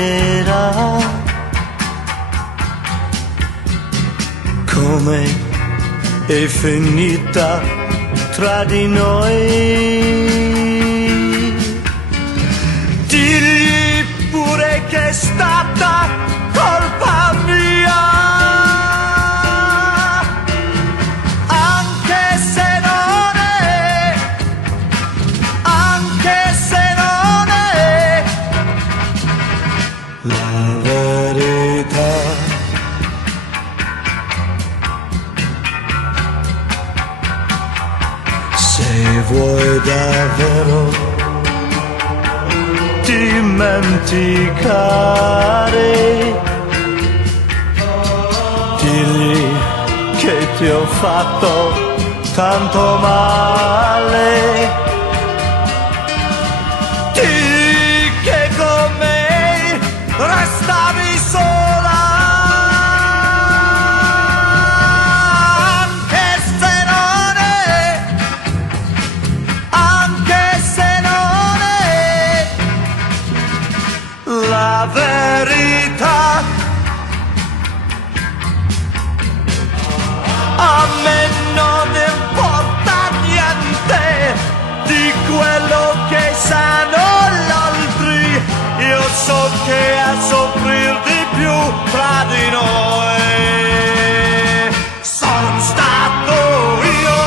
sera, come è finita tra di noi. Digli pure che è stata colpa mia, anche se non è, anche se non è la verità. Se vuoi davvero dimenticare, digli che ti ho fatto tanto male. Digli che con me restavi sola, anche se non è, anche se non è la verità. A me non importa niente di quello che sanno gli altri, io so che a soffrir di più tra di noi sono stato io.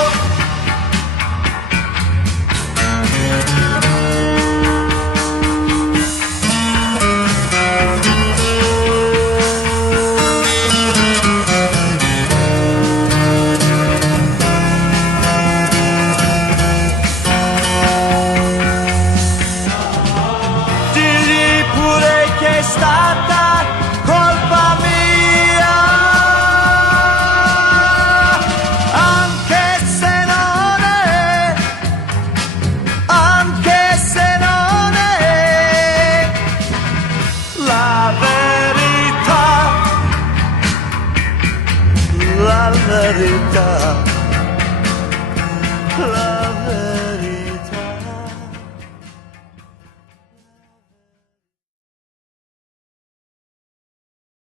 Che è stata colpa mia, anche se non è, anche se non è la verità, la verità.